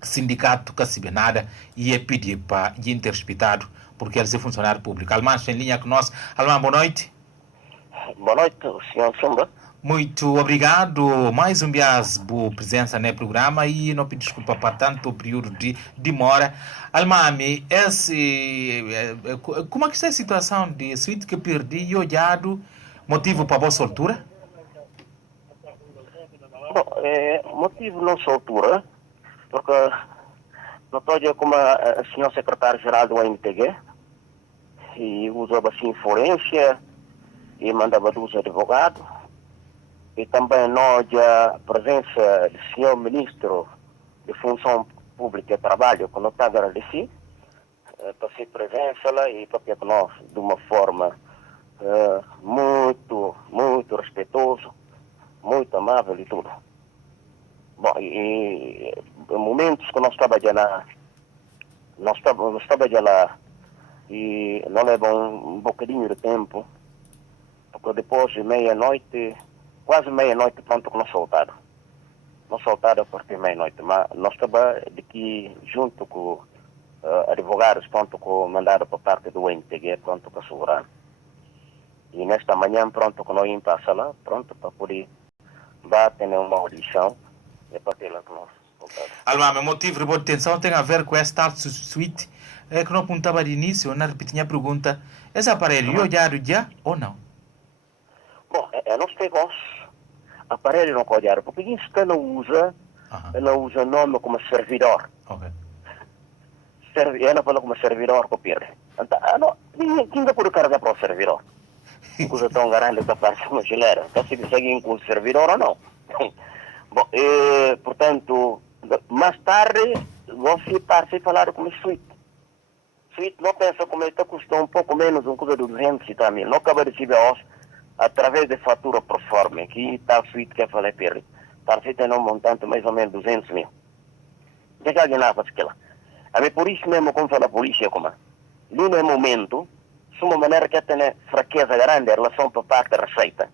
sindicato que se nada e é pedir para interespitado porque ele é funcionário público. Almam está em linha com nós. Almam, boa noite. Boa noite, senhor Sumba. Muito obrigado. Mais um vez por presença no programa e não peço desculpa para tanto período de demora. Almami, como é que está a situação de suíte que perdi e olhado motivo para a vossa altura? Bom, motivo não sou altura, porque não estou como a senhor secretário-geral do AMTG e usava assim forense e mandava dos advogados. E também nós a presença do senhor ministro de Função Pública e Trabalho, que não está agradecido, para ser presença lá e para que nós, de uma forma muito respeitoso, muito amável e tudo. Bom, e momentos que nós estávamos lá e não leva um bocadinho de tempo, porque depois de meia-noite, quase meia-noite, pronto, que nós soltaram. Não soltaram a partir de meia-noite, mas nós estávamos aqui junto com advogados, pronto, que mandaram para parte do NTG, pronto, para segurar. E nesta manhã, pronto, que nós íamos passar lá, pronto, para poder bater uma audição e para ter lá que nós soltaram. Alma, o motivo de boa detenção tem a ver com esta suíte que não apontava de início, não repetia a pergunta. Esse aparelho, eu olhado já ou não? Bom, nós temos aparelho não olhar, porque isso que não usa nome como servidor. Okay. Ela fala como servidor que perde. Então, quem vai poder carregar para o servidor? Coisa tão grande que parece uma geleira. Então, se seguem com o servidor ou não. Bom, portanto, mais tarde, você passa a falar com o suíte. Suíte não pensa como ele está custando um pouco menos, uma coisa de 200 e tal mil. Não acaba de receber através de fatura pro forma, que está a suíte que eu falei para ele. Está a ter um montante mais ou menos 200 mil. O que alguém não faz aquilo? A mim, por isso mesmo, como fala a polícia, como ali no momento, de uma maneira que tem fraqueza grande em relação para a parte da receita,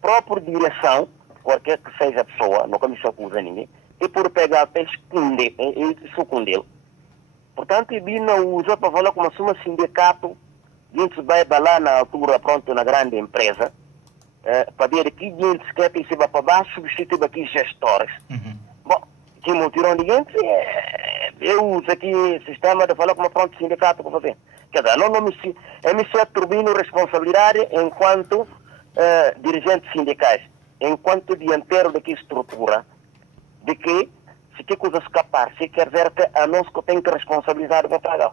própria direção, qualquer que seja a pessoa, não comissão acusa ninguém, e por pegar até esconder ele. Portanto, ele não usa para falar como se um sindicato, gente vai lá na altura, pronto, na grande empresa, para ver que gente quer que se vá para baixo, substituir aqui gestores. Bom, que montaram de gente, eu uso aqui o sistema de falar como pronto sindicato para fazer. Quer dizer, não me atribuindo responsabilidade enquanto dirigentes sindicais, enquanto dianteiro daqui estrutura, de que se que coisa escapar, se quer dizer que a nós que tem que responsabilizar para pagar.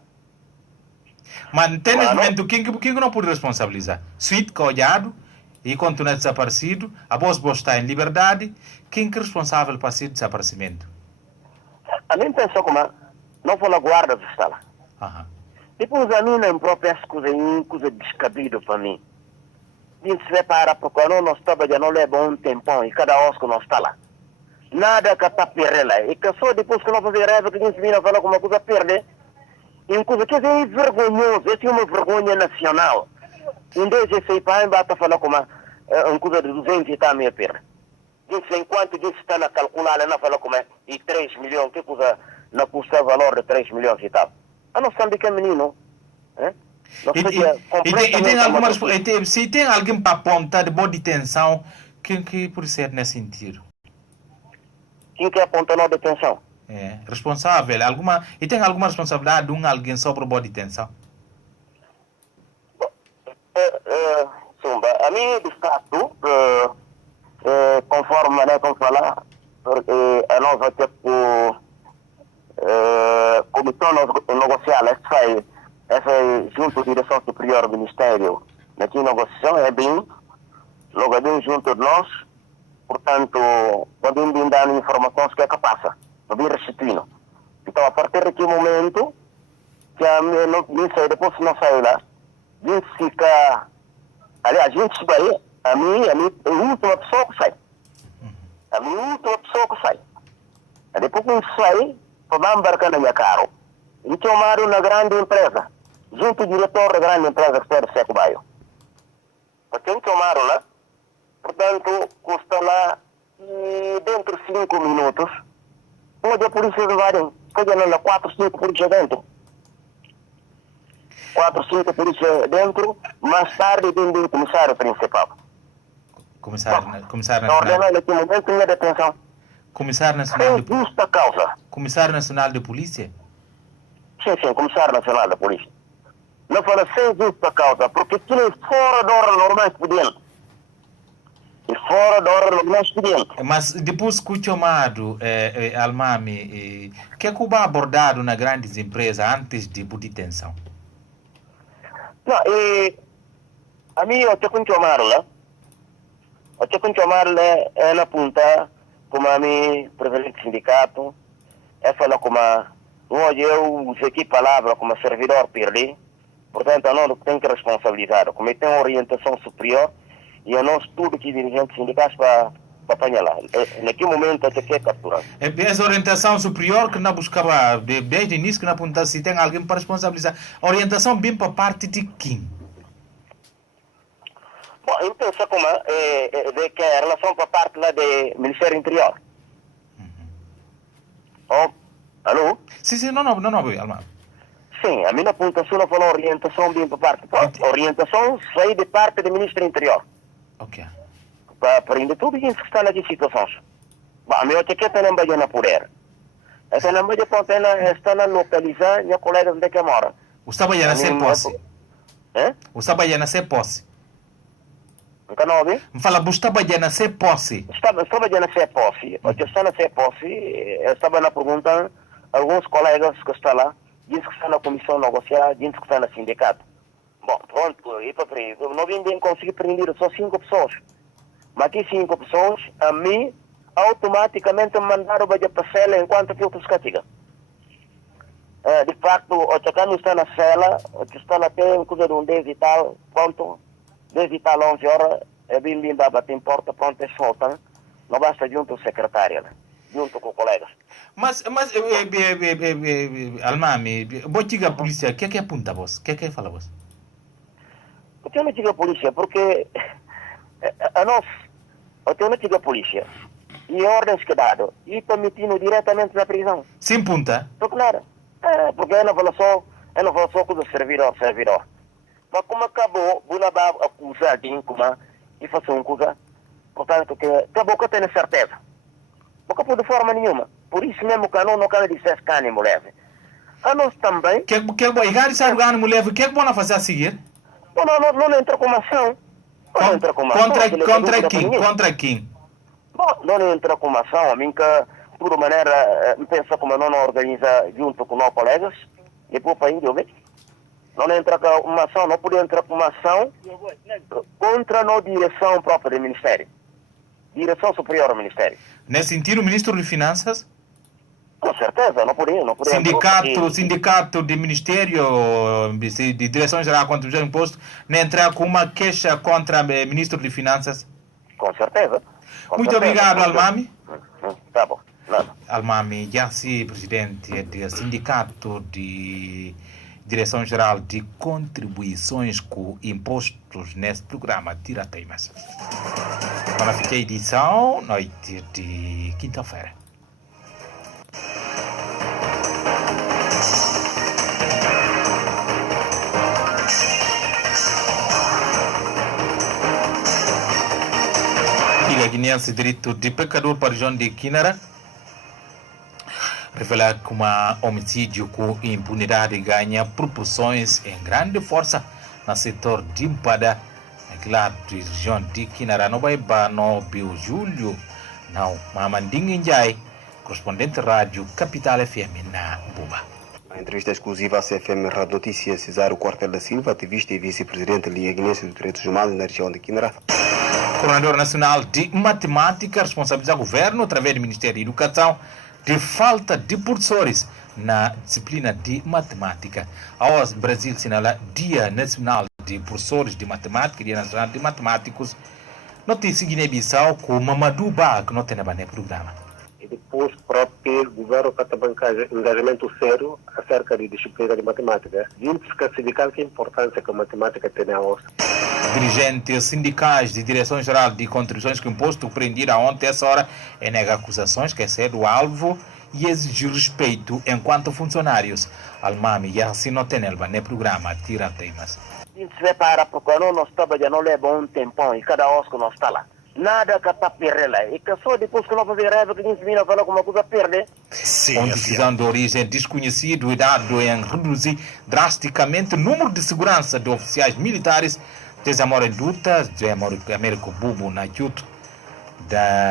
Mas tem nesse momento, quem não pode responsabilizar? Suíte que olhado e continua desaparecido, a voz está em liberdade, quem é responsável para esse desaparecimento? A mim pensou como não foi a guarda que está lá. Depois a mim não própria coisa descabido para mim. Quem se repara porque nós estamos já não leva um tempão e cada hora que nós está lá. Nada que está perdendo lá. E que só depois que nós fazemos raiva que a gente vira falar como uma coisa perde, e uma coisa que é vergonhoso, essa é uma vergonha nacional. Um deles esse pai bata falar como uma coisa de 200 e tal mil perde. Enquanto a gente está a calcular, não fala como e 3 milhões, que coisa não custa o valor de 3 milhões e tal. A nós também que é menino. Se tem alguém para apontar de boa detenção, quem que por ser nesse sentido? Quem que aponta na detenção? Responsável. E tem alguma responsabilidade de alguém sobre boa detenção? Sumba, a mim, de fato, conforme como falar, a nós vai ter comissão negocial, essa junto à direção superior do Ministério, aqui negociação é bem, logo bem junto de nós, portanto, podemos dar informações que é que passa, podemos restituindo. Então, a partir daquele momento, que a gente sai, depois não sai lá, a gente fica, aliás, a gente vai, a mim é a última pessoa que sai. A minha última pessoa que sai. Depois que eu saí, vou embarcar na minha carro. E chamaram na grande empresa, junto ao diretor da grande empresa que está de Seco Baio. Porque chamaram lá, portanto, custa lá, e dentro de 5 minutos, onde a polícia levarem, foi lá 4, 5 polícia dentro. 4, 5 polícia dentro, mais tarde vem o comissário principal. Comissário Não Nacional. ordena naquele momento minha detenção. Comissário Nacional Sem de justa causa. Comissário Nacional de Polícia? Sim, Comissário Nacional da Polícia. Não fala sem justa causa, porque aquilo é fora da hora normal expediente. E fora da hora normal expediente. Mas depois que o chamado Almami, o que é que o vai abordado nas grandes empresas antes de detenção? Não, a mim eu tenho que chamar lá. Eu tenho que chamar lá na punta, como a mim, presidente sindicato, é falar como hoje eu usei aqui palavra como servidor perdi, portanto eu não tenho que responsabilizar, como eu tenho orientação superior e eu não estudo aqui dirigentes sindicais para apanhar lá. Naquele momento eu tenho que capturar. Essa orientação superior que não buscava desde o início, que não apontava se tem alguém para responsabilizar. Orientação bem para parte de quem? Bom, eu penso como de que a relação para parte lá do Ministério Interior. Oh, alô? Sim, não, Almami. Sim, a minha apontação não falou orientação bem para parte. Orientação sai de parte do Ministério Interior. Ok. Para ainda tudo isso que está nas situações. Bom, a minha etiqueta não vai na poder. Essa não vai está na localizar minha colega onde é que mora. O estava a ser posse. O estava a ser posse. Nunca não ouvi? Me fala, você estava a ser posse. Estava a ser posse. O que está a ser posse, eu estava na pergunta, alguns colegas que estão lá, dizem que estão na comissão negociar, dizem que estão no sindicato. Bom, pronto, e para frente. Não vim bem conseguir prender só 5 pessoas. Mas aqui 5 pessoas, a mim, automaticamente me mandaram para a cela enquanto que outros castiga. De facto, o que está na cela, o que está lá tem coisa de 10 e tal, pronto, 10 e tal, 11 horas, é bem dá bater em porta, pronto, é solta. Não basta junto o secretário, junto com colegas. Mas Almami, vou dizer a polícia, o que é que apunta vos? O que é que fala vos? Eu tenho que dizer a polícia, porque a nós, eu tenho que dizer a polícia, e ordens que dado, e permitindo diretamente na prisão. Sem punta? Porque nada. Porque eu não falo só com o servidor. Mas como acabou, vou lá acusar alguém e fazer uma coisa, portanto, que acabou que eu tenho certeza. Porque por de forma nenhuma. Por isso mesmo que eu não quero dizer que ânimo leve. A nós também... Que é bom, e gari sabe o ânimo leve, o que é bom fazer a seguir? Não entra com ação. Não entra com ação. Contra quem? Bom, não entra com ação. A mim que, de toda maneira, pensa como não organiza junto com nossos colegas, depois para índio, não entra com uma ação, não pode entrar com uma ação contra a direção própria do Ministério. Direção superior ao Ministério. Nesse sentido, o Ministro de Finanças? Com certeza, não podia. Sindicato de Ministério de Direção Geral contra o Imposto, não entrar com uma queixa contra o Ministro de Finanças? Com certeza. Muito obrigado, Almami. Tá bom. Nada. Almami Yassi, presidente do Sindicato de Direção Geral de Contribuições com Impostos neste programa Tira Teimas. Para a edição, noite de quinta-feira. Ilha Guinense Direito de Pecador para a região de Quinara revela que um homicídio com impunidade ganha proporções em grande força no setor de Impada, naquela região de Quinara. No Baiba, no Bio Júlio, não, Mamandinho Njai, correspondente rádio Capital FM na Buba. A entrevista exclusiva à CFM Rádio Notícias, Cesário Quartel da Silva, ativista e vice-presidente da Liga Guinense dos Direitos Humanos na região de Quinara. Coordenador Nacional de Matemática responsabiliza o governo, através do Ministério da Educação, de falta de professores na disciplina de matemática. Ao Brasil assinala Dia Nacional de Professores de Matemática, Dia Nacional de Matemáticos, notícia Guiné-Bissau com Mamadou Ba, que não tem no programa. E depois o próprio governo está bancando engajamento sério acerca de disciplina de matemática. Juntos classificar que importância que a matemática tem a hoje. Dirigentes sindicais de Direção-Geral de Contribuições com Imposto prenderam ontem essa hora e nega acusações que é ser o alvo e exigir respeito enquanto funcionários. Almami e assim não tem elba no programa Tira Teimas. A gente se prepara porque nós trabalhamos não leva um tempão e cada hora que nós está lá. nada que está perdendo lá. E que só depois que não fazer raiva que 15 mil falar alguma coisa perde. Com decisão de origem desconhecida, o dado em reduzir drasticamente o número de segurança de oficiais militares desamor em luta, de Américo Bubu na Chuto.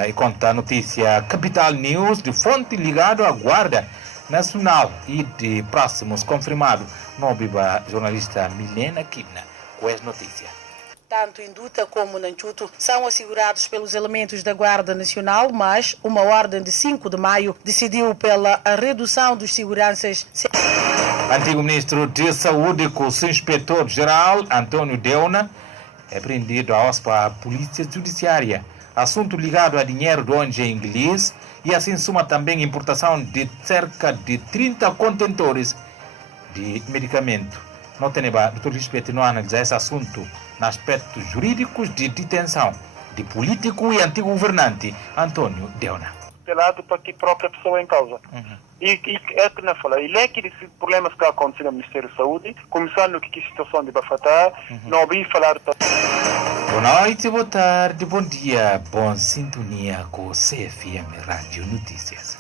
E conta a notícia Capital News, de fonte ligada à Guarda Nacional e de próximos confirmado. Nobiba jornalista Milena Kibna, com as notícias. Tanto em Duta como em Nanchuto são assegurados pelos elementos da Guarda Nacional, mas uma ordem de 5 de maio decidiu pela redução dos seguranças. Antigo ministro de Saúde, com o inspetor-geral Antônio Deuna, é prendido à Polícia Judiciária. Assunto ligado a dinheiro de ONG inglês e assim suma também importação de cerca de 30 contentores de medicamento. Não tem doutor respeito não analisar esse assunto nos aspectos jurídicos de detenção de político e antigo governante Antônio Deuna. Pelado para que própria pessoa em causa. E é que não fala, ele é que esses problemas que acontecem no Ministério da Saúde, começando que a situação de Bafatá, não ouvi falar. Boa noite, boa tarde, bom dia, bom sintonia com o CFM Rádio Notícias.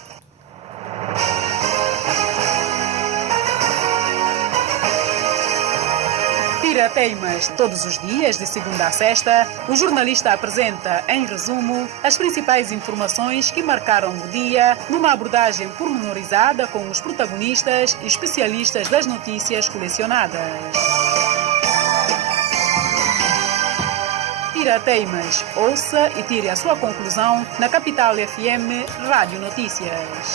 Tirateimas, todos os dias, de segunda a sexta, o jornalista apresenta, em resumo, as principais informações que marcaram o dia, numa abordagem pormenorizada com os protagonistas e especialistas das notícias colecionadas. Tirateimas, ouça e tire a sua conclusão na Capital FM Rádio Notícias.